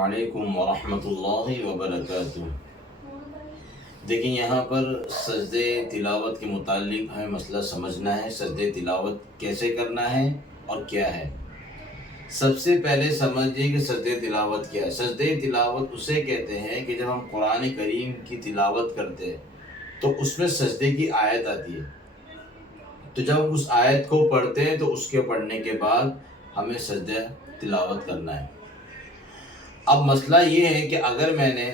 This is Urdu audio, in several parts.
علیکم ورحمۃ اللہ وبرکاتہ۔ دیکھیں، یہاں پر سجدے تلاوت کے متعلق ہمیں مسئلہ سمجھنا ہے، سجدے تلاوت کیسے کرنا ہے اور کیا ہے۔ سب سے پہلے سمجھیے کہ سجدے تلاوت کیا ہے۔ سجدے تلاوت اسے کہتے ہیں کہ جب ہم قرآن کریم کی تلاوت کرتے ہیں تو اس میں سجدے کی آیت آتی ہے، تو جب اس آیت کو پڑھتے ہیں تو اس کے پڑھنے کے بعد ہمیں سجدہ تلاوت کرنا ہے۔ اب مسئلہ یہ ہے کہ اگر میں نے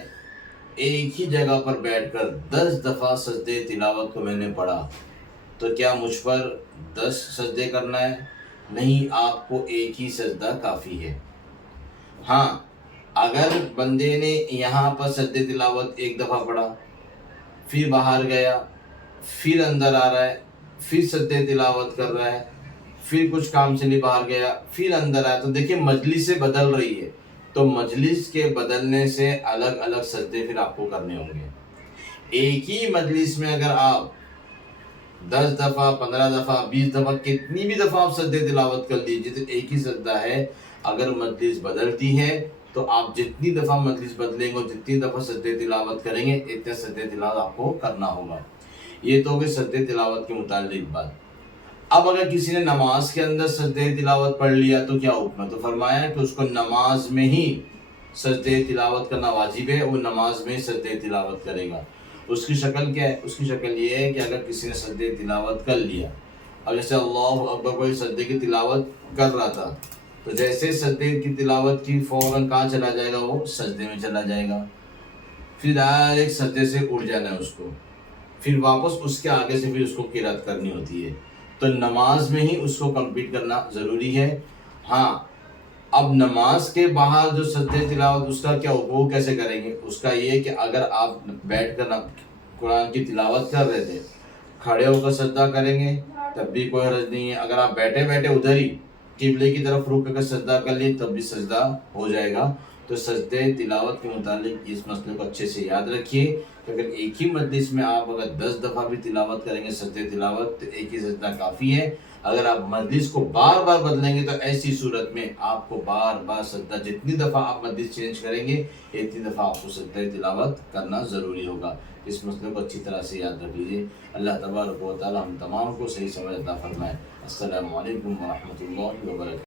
ایک ہی جگہ پر بیٹھ کر 10 دفعہ سجدے تلاوت کو میں نے پڑھا تو کیا مجھ پر 10 سجدے کرنا ہے؟ نہیں، آپ کو ایک ہی سجدہ کافی ہے۔ ہاں، اگر بندے نے یہاں پر سجدے تلاوت ایک دفعہ پڑھا، پھر باہر گیا، پھر اندر آ رہا ہے، پھر سجدے تلاوت کر رہا ہے، پھر کچھ کام سے نہیں باہر گیا، پھر اندر آیا، تو دیکھیں مجلس سے بدل رہی ہے، تو مجلس کے بدلنے سے الگ الگ سجدے پھر آپ کو کرنے ہوں گے۔ ایک ہی مجلس میں اگر آپ 10 دفعہ 15 دفعہ 20 دفعہ کتنی بھی دفعہ آپ سجدے تلاوت کر لیجیے تو ایک ہی سجدہ ہے۔ اگر مجلس بدلتی ہے تو آپ جتنی دفعہ مجلس بدلیں گے جتنی دفعہ سجدے تلاوت کریں گے اتنے سجدے تلاوت آپ کو کرنا ہوگا۔ یہ تو ہوگی سجدے تلاوت کے متعلق بات۔ اب اگر کسی نے نماز کے اندر سجدے تلاوت پڑھ لیا تو کیا حکم ہے؟ تو فرمایا کہ اس کو نماز میں ہی سجدے تلاوت کرنا واجب ہے، وہ نماز میں سجدے تلاوت کرے گا۔ اس کی شکل کیا ہے؟ اس کی شکل یہ ہے کہ اگر کسی نے سجدے تلاوت کر لیا اور جیسے اللہ اکبر کوئی سجدے کی تلاوت کر رہا تھا، تو جیسے سجدے کی تلاوت کی فوراً کہاں چلا جائے گا؟ وہ سجدے میں چلا جائے گا، پھر ڈائریکٹ سجدے سے اٹھ جانا ہے اس کو، پھر واپس اس کے آگے سے پھر اس کو قرات کرنی ہوتی ہے۔ تو نماز میں ہی اس کو کمپلیٹ کرنا ضروری ہے۔ ہاں، اب نماز کے باہر جو سجدے تلاوت اس کا کیا حقوق کیسے کریں گے؟ اس کا یہ کہ اگر آپ بیٹھ کر قرآن کی تلاوت کر رہے تھے، کھڑے ہو کر سجدہ کریں گے تب بھی کوئی حرج نہیں ہے۔ اگر آپ بیٹھے بیٹھے ادھر ہی قبلے کی طرف رک کر سجدہ کر لیے تب بھی سجدہ ہو جائے گا۔ تو سجدے تلاوت کے متعلق اس مسئلے کو اچھے سے یاد رکھیے کہ اگر ایک ہی مجلس میں آپ اگر 10 دفعہ بھی تلاوت کریں گے سجدے تلاوت تو ایک ہی سجدہ کافی ہے۔ اگر آپ مجلس کو بار بار بدلیں گے تو ایسی صورت میں آپ کو بار بار سجدہ، جتنی دفعہ آپ مجلس چینج کریں گے اتنی دفعہ آپ کو سجدہ تلاوت کرنا ضروری ہوگا۔ اس مسئلے کو اچھی طرح سے یاد رکھ لیجیے۔ اللہ تبارک و تعالی ہم تمام کو صحیح سمجھ عطا فرمائے۔ السلام علیکم ورحمۃ اللہ وبرکاتہ۔